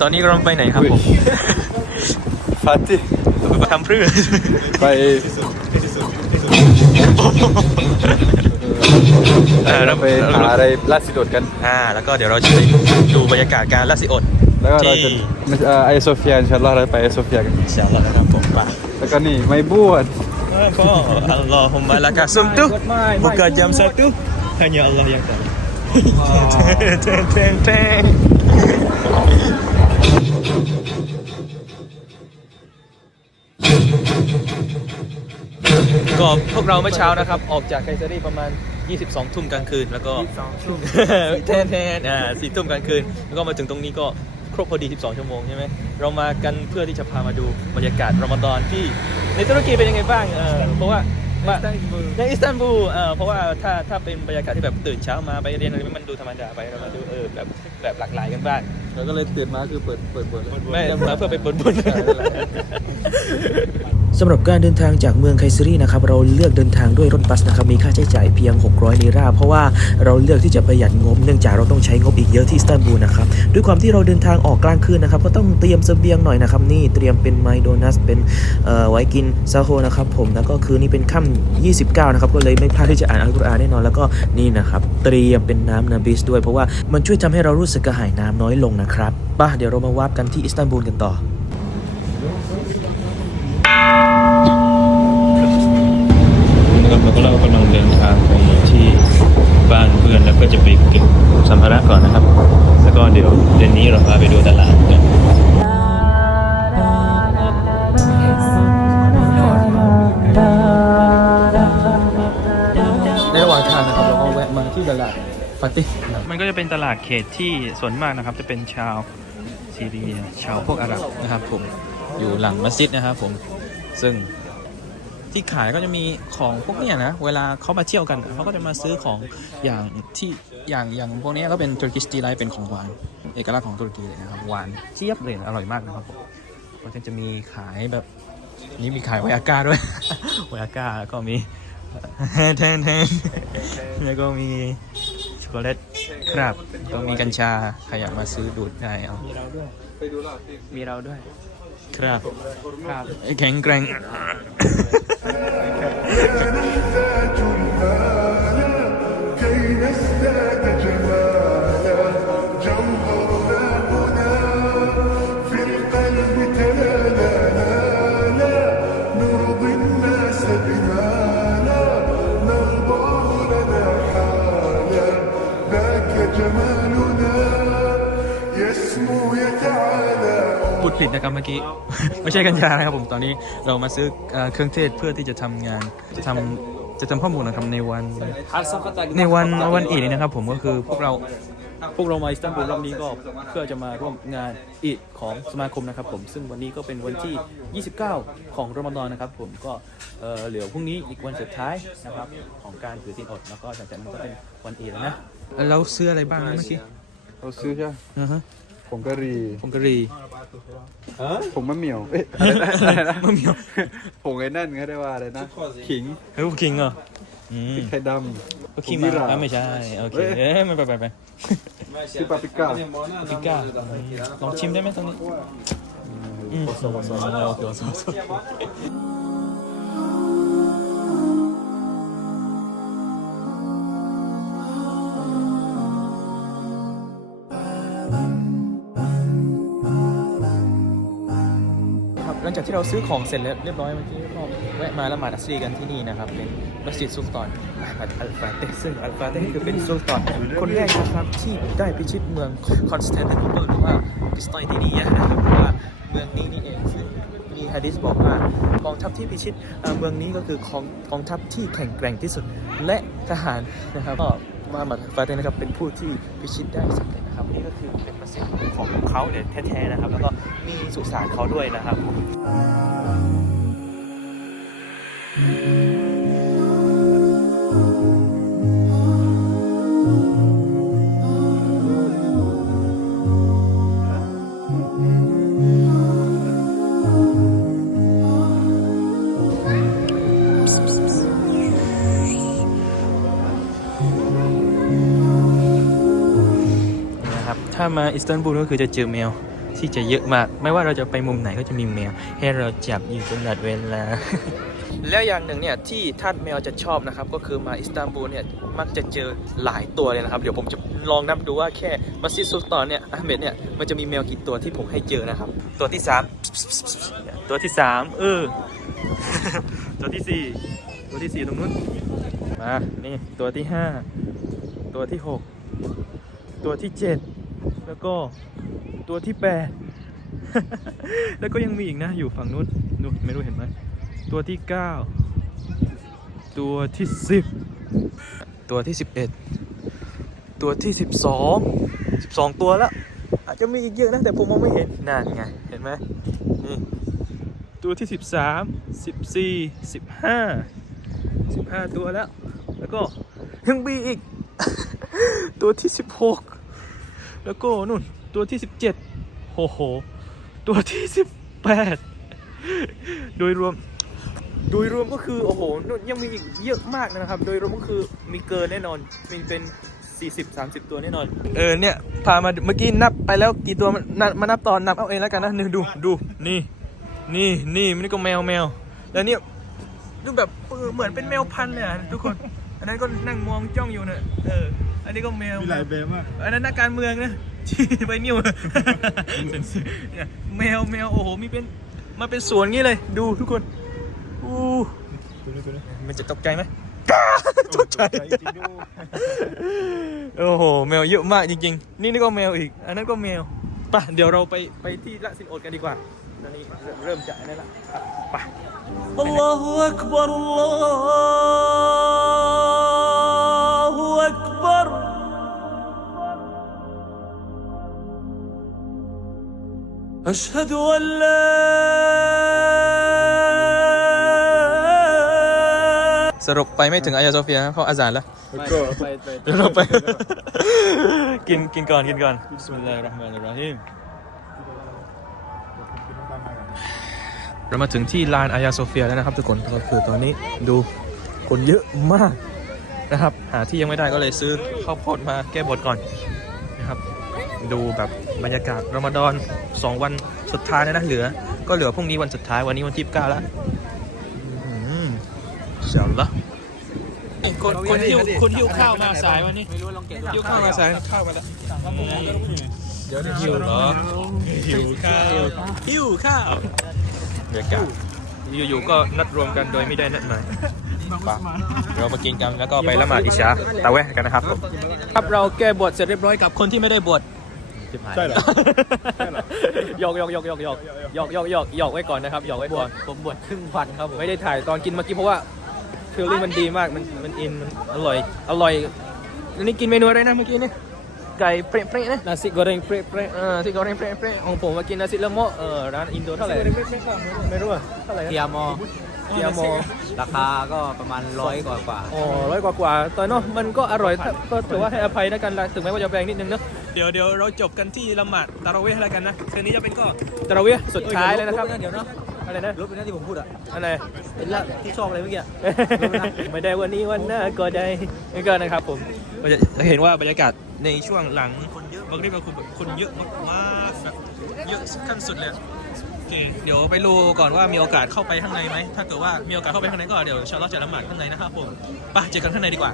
ตอนนี้กำลังไปไหนครับผมฟาติทำเพื่อไปเออแล้วไปหาอะไรลาดสิโดดกันอ่าแล้วก็เดี๋ยวเราจะไปดูบรรยากาศการละสิอดแล้วก็เราจะที่ไม่ใช่เอ่อไอโซเฟียอินชาอัลลอฮ์เราไปไอโซเฟียกันเชียวนะครับผมไปแล้วก็นี่ไม่บวชก็อัลลอฮุมะละกะซุมตุบุกจ am satu hanya Allah yang tahu เทง ก็พวกเราเมื่อเช้านะครับ ออกจากไคเซอรี่ประมาณ 22 ทุ่มกลางคืน แล้วก็ทุ่มแทนแทนอ่าสี่ทุ่มกลางคืน แล้วก็มาถึงตรงนี้ก็ครบพอดี 12 ชั่วโมงใช่ไหมเรามากันเพื่อที่จะพามาดูบรรยากาศรอมฎอนที่ในตุรกีเป็นยังไงบ้างเออเพราะว่าว่าในอิสตันบูลเออเพราะว่าถ้าถ้าเป็นบรรยากาศที่แบบตื่นเช้ามาไปเรียนอะไรมันดูธรรมดาไปเรามาดูเออแบบแบบหลากหลายกันบ้างแล้วก็เลยตื่นมาคือเปิดเปิดเปิดเลยไม่มาเพื่อไปบนบนสำหรับการเดินทางจากเมืองไคซีรีนะครับเราเลือกเดินทางด้วยรถบัสนะครับมีค่าใช้จ่ายเพียง 600ลีราเพราะว่าเราเลือกที่จะประหยัดงบเนื่องจากเราต้องใช้งบอีกเยอะที่อิสตันบูลนะครับด้วยความที่เราเดินทางออกกลางคืนนะครับก็ต้องเตรียมเสบียงหน่อยนะครับนี่เตรียมเป็นไมโดนัสเป็นเอ่อไว้กินซาโฮนะครับผมแล้วก็คืนนี้เป็นค่ำ29นะครับก็เลยไม่พลาดที่จะอ่านอัลกุรอานแน่นอนแล้วก็นี่นะครับเตรียมเป็นน้ำนาบิสด้วย เพราะว่ามันช่วยทำให้เรารู้สึกกระหายน้ำน้อยลงนะครับป่ะเดี๋ยวเรามาวาร์ปกันที่อิสตันบูลกันต่อนะครับแล้วก็เรากำลังเดินทางไปที่บ้านเพื่อนแล้วก็จะไปเก็บสัมภาระก่อนนะครับ แล้วก็เดี๋ยวเดือนนี้เราพาไปดูตลาดกันในระหว่างทางนะครับเราก็แวะมาที่ตลาดฟาตินะครับ มันก็จะเป็นตลาดเขตที่ส่วนมากนะครับ จะเป็นชาวซีเรียชาวพวกอาหรับนะครับ ผมอยู่หลังมัสยิดนะครับ ผมซึ่งที่ขายก็จะมีของพวกเนี้ยนะ เวลาเขามาเที่ยวกันเขาก็จะมาซื้อของอย่างที่อย่างอย่างพวกนี้ก็เป็นตุรกิสตีไลท์เป็นของหวาน เอกลักษณ์ของตุรกีเลยนะครับหวานเจี๊ยบเลยอร่อยมากนะครับผมก็จะมีขายแบบนี่มีขายไวอาก้าด้วยไวอาก้าแล้วก็มีแทนแทนแล้วก็มีช็อกโกแลต ครับก็มีกัญชาใครอยากมาซื้อดูดได้เอาไปดูลาดสิมีเราด้วย ครับครับแข็งแกร่ง พูดผิดนะครับเมื่อกี้ ไม่ใช่กัญชานะครับผมตอนนี้เรามาซื้อเครื่องเทศเพื่อที่จะทำงานจะทำจะทำข้อมูลนะครับในวันในวันวันอีดนะครับผมก็คือพวกเรา พวกเรามาอิสตันบูลรอบนี้ก็เพื่อจะมาร่วมงานอีดของสมาคมนะครับผมซึ่งวันนี้ก็เป็นวันที่ 29 ของรอมฎอนนะครับผมก็เอ่อเหลือพรุ่งนี้อีกวันสุดท้ายนะครับของการถือศีลอดแล้วก็จากนั้นก็เป็นวันอีดแล้วนะเราซื้ออะไรบ้างนะเมื่อกี้เราซื้อใช่ไหมอือฮะผงกะหรี่ผงกะหรี่ผงมะเหมี่ยวเอ๊ะอะไรนะอะไรนะมะเหมี่ยวผงไอ้นั่นเขาเรียกว่าอะไรนะขิงเฮ้ยคิงเหรออืพริมกไทยดำก็ขี้ผมางยี่หร่อะไม่ใช่โอเคเอ้ยเอ้ยไม่ไปไปไป ชื่อปาปริก้าพิก้าลองชิมได้ไหมตรงนี้อืมโอเคโอเคโอเลังจากที่เราซื้อของเสร็จเรียบร้อยเมื่อกี้ก็แวะมาละหมาดอัสรีกันที่นี่นะครับ เป็นมัสยิดซุลตานอัลฟาอัลฟาเตซึ่งอัลฟาเตคือเป็นซุลตานคนแรกนะครับที่ได้พิชิตเมืองคอนสแตนติโนเปิลหรือว่ากิสตันตินียนะครับเพราะว่าเมืองนี้นี่เองซึ่งมีฮะดิษบอกว่ากองทัพที่พิชิตเมืองนี้ก็คือของกองทัพที่แข็งแกร่งที่สุดและทหารนะครับก็มาหมัดฟาเตนะครับเป็นผู้ที่พิชิตได้สำเร็จ นะครับนี่ก็คือเป็นประสยิดของเขาเนี่ยแท้ๆนะครับ แล้วก็มีสุสานเขาด้วยนะครับนะ ถ้ามาอิสตันบูลก็คือจะเจอแมวที่จะเยอะมาก ไม่ว่าเราจะไปมุมไหนก็จะมีแมว ให้เราจับอยู่ตลอดเวลา แล้วอย่างหนึ่งเนี่ยที่ท่านแมวจะชอบนะครับ ก็คือมาอิสตันบูลเนี่ยมักจะเจอหลายตัวเลยนะครับ เดี๋ยวผมจะลองนับดูว่าแค่มัสยิดซุลตานเนี่ยอาเมดเนี่ยมันจะมีแมวกี่ตัวที่ผมให้เจอนะครับ ตัวที่สามตัวที่สามเออตัวที่สี่ตัวที่สี่ตรงนู้นมานี่ตัวที่ห้าตัวที่หกตัวที่เจ็ด แล้วก็ตัวที่แปดแล้วก็ยังมีอีกนะ อยู่ฝั่งนู้นนู้นไม่รู้เห็นไหมตัวที่เก้าตัวที่สิบตัวที่สิบเอ็ดตัวที่สิบสองสิบสองตัวแล้วอาจจะมีอีกเยอะนะแต่ผมมองไม่เห็นนั่นไงเห็นไหมนี่ตัวที่สิบสามสิบสี่สิบห้าสิบห้าตัวแล้ว แล้วก็ยังมีอีก ตัวที่สิบหก แล้วก็นู่นตัวที่สิบเจ็ดโอ้โห ตัวที่สิบแปดโดยรวม โดยรวมก็คือ โอ้โหนู่นยังมีอีกเยอะมากนะครับ โดยรวมก็คือมีเกินแน่นอน มีเป็น 40 30 ตัวแน่นอน เออเนี่ย พามาเมื่อกี้นับไปแล้วกี่ตัวมันนับมานับตอนนับเอาเองแล้วกันนะนี่ดูดูนี่ นี่นี่มันนี่ก็แมวแมวแล้วเนี่ยดูแบบเออเหมือนเป็นแมวพันธุ์เลยอะทุกคน อันนั้นก็นั่งมองจ้องอยู่เนี่ยเออ อันนี้ก็แมวมีหลายแบบมากอันนั้นนักการเมืองนะไปนิ่วแมวแมวโอ้โหมีเป็นมาเป็นสวนงี้เลย ดูทุกคนอู้วมันจะตกใจไหมตกใจโอ้โหแมวเยอะมากจริงๆ นี่นี่ก็แมวอีก อันนั้นก็แมวป่ะเดี๋ยวเราไปไปที่ละสินอดกันดีกว่าตอนนี้เริ่มจะนั่นละป่ะโอลั่วอักบาร์โ Allah أشهد أن لا สรุปไปไม่ถึงอายาโซเฟียนะเพราะอาจารย์แล้ว แล้วก็ไปไป เดี๋ยวเราไป กินกินก่อนกินก่อนบิสมิลลาฮิรเราะห์มานิรเราะฮีมเรามาถึงที่ลานอายาโซเฟียแล้วนะครับทุกคนก็คือตอนนี้ดูคนเยอะมากนะครับ หาที่ยังไม่ได้ก็เลยซื้อข้าวโพดมาแก้บนก่อนนะครับ ดูแบบบรรยากาศรอมฎอน2วันสุดท้ายแล้วนะเหลือ ก็เหลือพรุ่งนี้วันสุดท้ายวันนี้วันที่9แล้วอืมอินชาอัลลอฮ์คนคนหิวคนหิวข้าวมาสายวันนี้หิวข้าวมาสายข้าวมาแล้วเดี๋ยวหิวเหรอหิวข้าวหิวข้าวเดี๋ยวกันอยู่ๆก็นัดรวมกันโดยไม่ได้นัดหมายไปเรามากินกันแล้วก็ไปละหมาดอิชาตะเวะกันนะครับผมครับเราแก้บทเสร็จเรียบร้อยกับคนที่ไม่ได้บ ทใช่เหรอ หยอกหยอกหยอกหยอกหยอกหยอกหยอกหยอกหยอกไว้ก่อนนะครับหยอกไว้ก่อนผมบวชครึ่งวันครับผมไม่ได้ถ่ายตอนกินเมื่อกี้เพราะว่าฟีลลิ่งมันดีมากมันมันอินมันอร่อยอร่อยอันนี้กินเมนูอะไรนะเมื่อกี้นี่ไก่เปรี้ยๆนะนาซิกอเรงเปรี้ยเออที่เขาเรียกเปรี้ยๆของผมมากินนาซิเลโมะเออร้านอินโดเท่าไหร่ไม่รู้อะเท่าไหร่ๆนะเทียมอ เทียมอราคาก็ประมาณร้อยกว่ากว่า อ๋อร้อยกว่ากว่าๆแต่เนาะมันก็อร่อยถ้าก็ถือว่าให้อภัยแล้วกันละถึงแม้ว่าจะแพงนิดนึงเนอะ เดี๋ยวเดี๋ยวเราจบกันที่ละหมาดตะเราะเวห์อะไรกันนะคืนนี้จะเป็นก็ตะเราะเวห์สุดท้ายเลยนะครับเดี๋ยวนะอะไรนะลบไปนะที่ผมพูดอะอะไรเป็นละที่ชอบอะไรเมื่อกี้ไม่ได้วันนี้วันหน้าก็ได้นี่ก็นะครับผมจะเห็นว่าบรรยากาศในช่วงหลังคนเยอะบางทีบางคนแบบคนเยอะมากๆแบบเยอะขั้นสุดเลยโอเคเดี๋ยวไปดูก่อนว่ามีโอกาสเข้าไปข้างในไหม ถ้าเกิดว่ามีโอกาสเข้าไปข้างในก็เดี๋ยวชาลอตจะละหมาดข้างในนะครับผม ไปเจอกันข้างในดีกว่า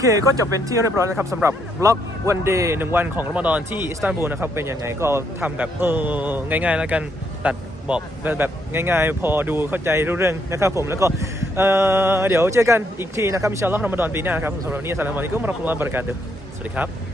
เคก็จะเป็นที่เรียบร้อยนะครับสำหรับบล็อกวันเดย์หนึ่งวันของรอมฎอนที่อิสตันบูลนะครับเป็นยังไงก็ทำแบบเออง่ายๆ แล้วกันตัดบอกแบบง่ายๆ พอดูเข้าใจรู้เรื่องนะครับผมแล้วก็เออเดี๋ยวเจอกันอีกทีนะครับมิชาอัลลอกรอมฎอนปีหน้านะครับสำหรับวันนี้อัสลามอะลัยกุมราะห์มะตุลลอฮ์บะเราะกาตุฮ์สวัสดีครับ